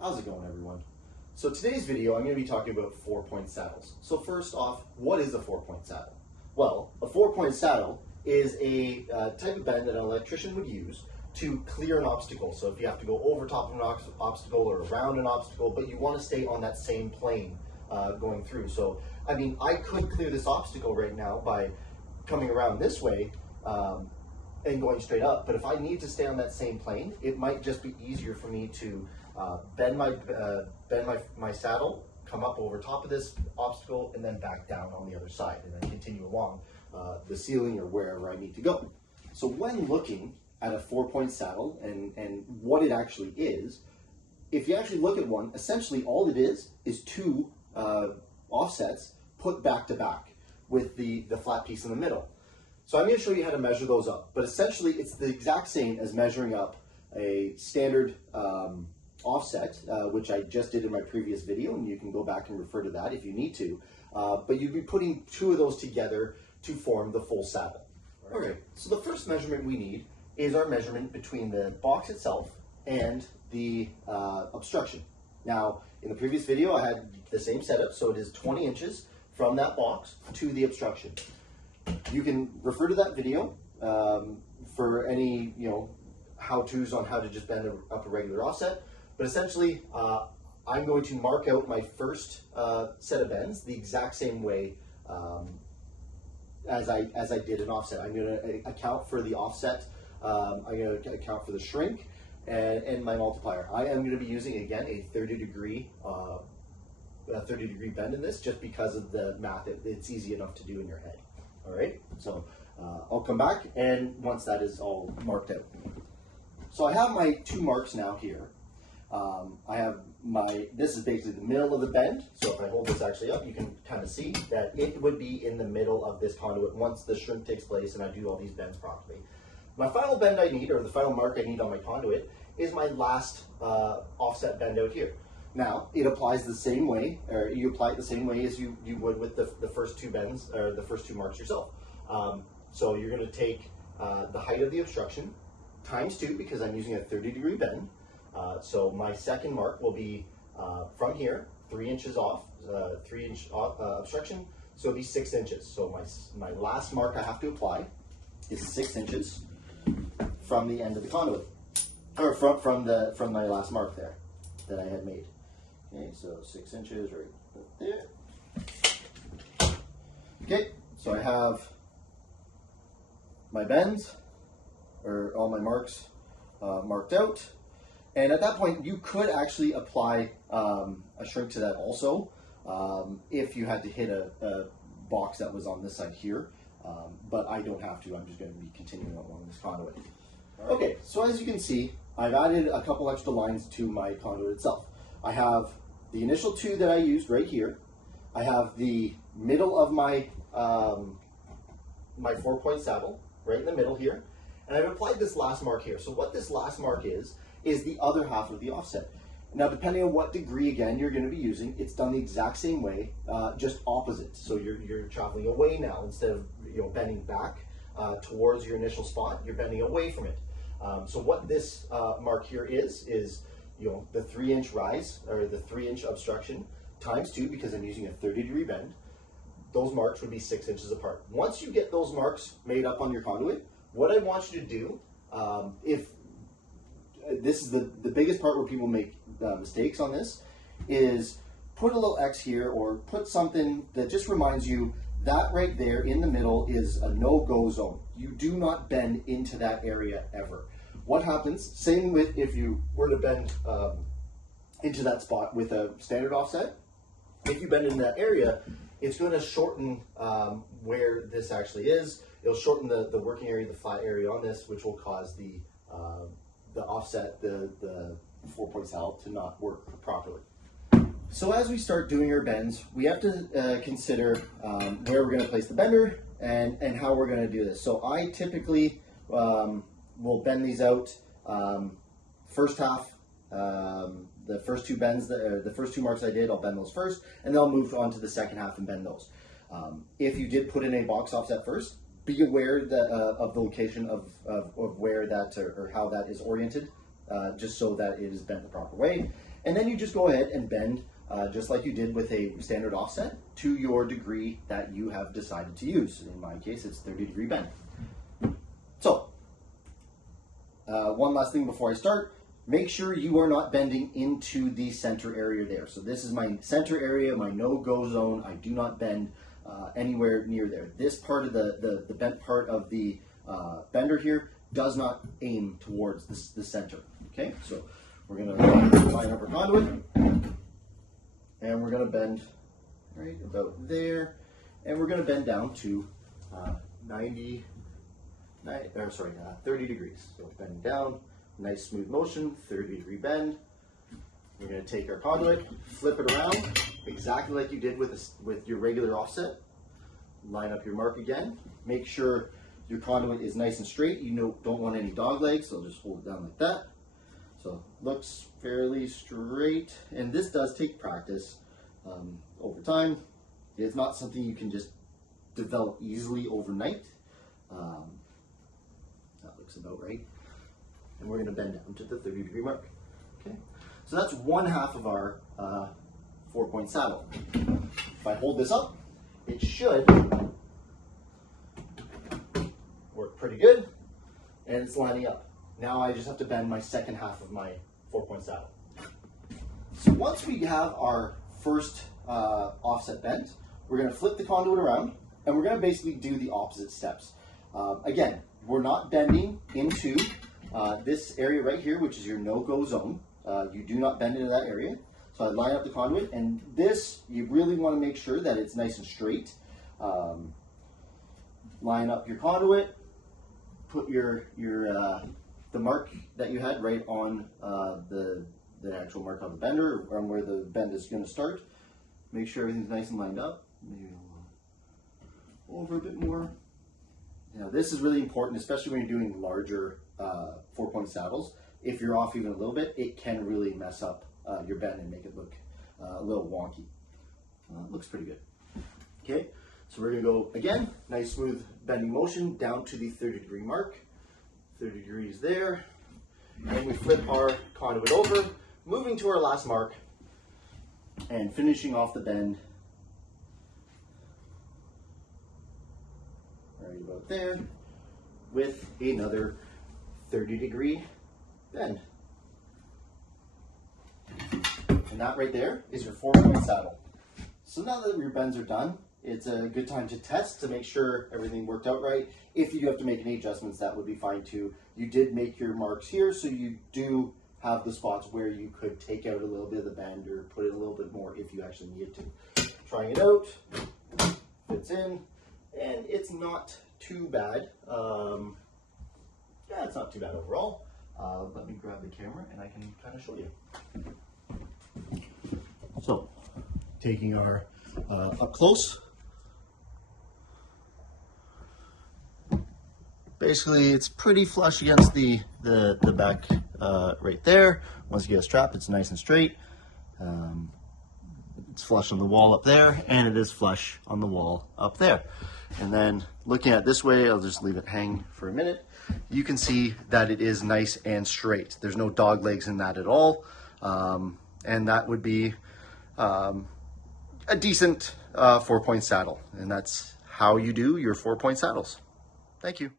How's it going, everyone? So today's video, I'm going to be talking about 4-point saddles. So first off, what is a 4-point saddle? Well, a 4-point saddle is a type of bend that an electrician would use to clear an obstacle. So if you have to go over top of an obstacle or around an obstacle, but you want to stay on that same plane going through. So, I mean, I could clear this obstacle right now by coming around this way and going straight up, but if I need to stay on that same plane, it might just be easier for me to bend my saddle, come up over top of this obstacle, and then back down on the other side, and then continue along the ceiling or wherever I need to go. So when looking at a 4-point saddle and what it actually is, if you actually look at one, essentially all it is two offsets put back to back with the flat piece in the middle. So I'm going to show you how to measure those up, but essentially it's the exact same as measuring up a standard offset, which I just did in my previous video, and you can go back and refer to that if you need to. But you'd be putting two of those together to form the full saddle. Okay, so the first measurement we need is our measurement between the box itself and the obstruction. Now, in the previous video, I had the same setup, so it is 20 inches from that box to the obstruction. You can refer to that video for any how-tos on how to just bend up a regular offset. But essentially, I'm going to mark out my first set of bends the exact same way as I did an offset. I'm going to account for the offset. I'm going to account for the shrink and my multiplier. I am going to be using, again, a 30-degree bend in this, just because of the math. It's easy enough to do in your head. All right, so I'll come back, and once that is all marked out. So I have my two marks now here. This is basically the middle of the bend. So if I hold this actually up, you can kind of see that it would be in the middle of this conduit once the shrink takes place and I do all these bends properly. My final bend I need, or the final mark I need on my conduit, is my last offset bend out here. Now, it applies the same way, or you apply it the same way as you would with the first two bends, or the first two marks yourself. So you're going to take the height of the obstruction times 2, because I'm using a 30-degree bend. So my second mark will be from here, 3 inches off, 3-inch obstruction, so it'll be 6 inches. So my last mark I have to apply is 6 inches from the end of the conduit, or from my last mark there that I had made. Okay, so 6 inches right there. Okay, so I have my bends, or all my marks marked out. And at that point, you could actually apply a shrink to that also, if you had to hit a box that was on this side here. But I don't have to. I'm just going to be continuing along this conduit. Okay, so as you can see, I've added a couple extra lines to my conduit itself. I have the initial 2 that I used right here. I have the middle of my 4-point saddle right in the middle here, and I've applied this last mark here. So what this last mark is the other half of the offset. Now, depending on what degree, again, you're going to be using, it's done the exact same way, just opposite. So you're traveling away now. Instead of bending back towards your initial spot, you're bending away from it. So what this mark here is the 3-inch rise, or the 3-inch obstruction, times 2, because I'm using a 30-degree bend. Those marks would be 6 inches apart. Once you get those marks made up on your conduit, what I want you to do, this is the biggest part where people make mistakes on this, is put a little X here, or put something that just reminds you that right there in the middle is a no-go zone. You do not bend into that area ever. What happens, same with if you were to bend into that spot with a standard offset, if you bend in that area, it's going to shorten where this actually is. It'll shorten the working area, the flat area on this, which will cause the offset, the 4-point saddle, to not work properly. So as we start doing our bends, we have to consider where we're going to place the bender and how we're going to do this. So I typically will bend these out first half. The first 2 bends, the first 2 marks I did, I'll bend those first, and then I'll move on to the second half and bend those. If you did put in a box offset first, be aware that, of the location of where that or how that is oriented, just so that it is bent the proper way. And then you just go ahead and bend just like you did with a standard offset to your degree that you have decided to use. In my case, it's 30-degree bend. So, one last thing before I start, make sure you are not bending into the center area there. So this is my center area, my no-go zone. I do not bend anywhere near there. This part of the bent part of the bender here does not aim towards the center. Okay, so we're going to line up our conduit, and we're going to bend right about there, and we're going to bend down to 30 degrees. So bending down, nice smooth motion, 30-degree bend. We're going to take our conduit, flip it around, exactly like you did with your regular offset. Line up your mark again. Make sure your conduit is nice and straight. You don't want any dog legs, so just hold it down like that. So looks fairly straight, and this does take practice over time. It's not something you can just develop easily overnight. That looks about right. And we're going to bend down to the 30-degree mark. Okay, so that's one half of our 4-point saddle. If I hold this up, it should work pretty good, and it's lining up. Now I just have to bend my second half of my 4-point saddle. So once we have our first offset bent, we're going to flip the conduit around, and we're going to basically do the opposite steps. Again, we're not bending into this area right here, which is your no-go zone. You do not bend into that area. So I line up the conduit, and this, you really want to make sure that it's nice and straight. Line up your conduit, put the mark that you had right on the actual mark on the bender, or where the bend is going to start. Make sure everything's nice and lined up. Maybe over a bit more. Now this is really important, especially when you're doing larger 4-point saddles. If you're off even a little bit, it can really mess up your bend and make it look a little wonky. It looks pretty good. Okay, so we're going to go again, nice smooth bending motion down to the 30-degree mark. 30 degrees there, and we flip our conduit over, moving to our last mark, and finishing off the bend right about there with another 30-degree bend. And that right there is your 4-point saddle. So now that your bends are done, it's a good time to test to make sure everything worked out right. If you have to make any adjustments, that would be fine too. You did make your marks here, so you do have the spots where you could take out a little bit of the bend or put it a little bit more if you actually needed to. Trying it out, fits in, and it's not too bad. Yeah, it's not too bad overall. Let me grab the camera and I can kind of show you. So, taking our up close. Basically, it's pretty flush against the back right there. Once you get a strap, it's nice and straight. It's flush on the wall up there, and it is flush on the wall up there. And then looking at it this way, I'll just leave it hang for a minute. You can see that it is nice and straight. There's no dog legs in that at all. And that would be a decent 4-point saddle. And that's how you do your 4-point saddles. Thank you.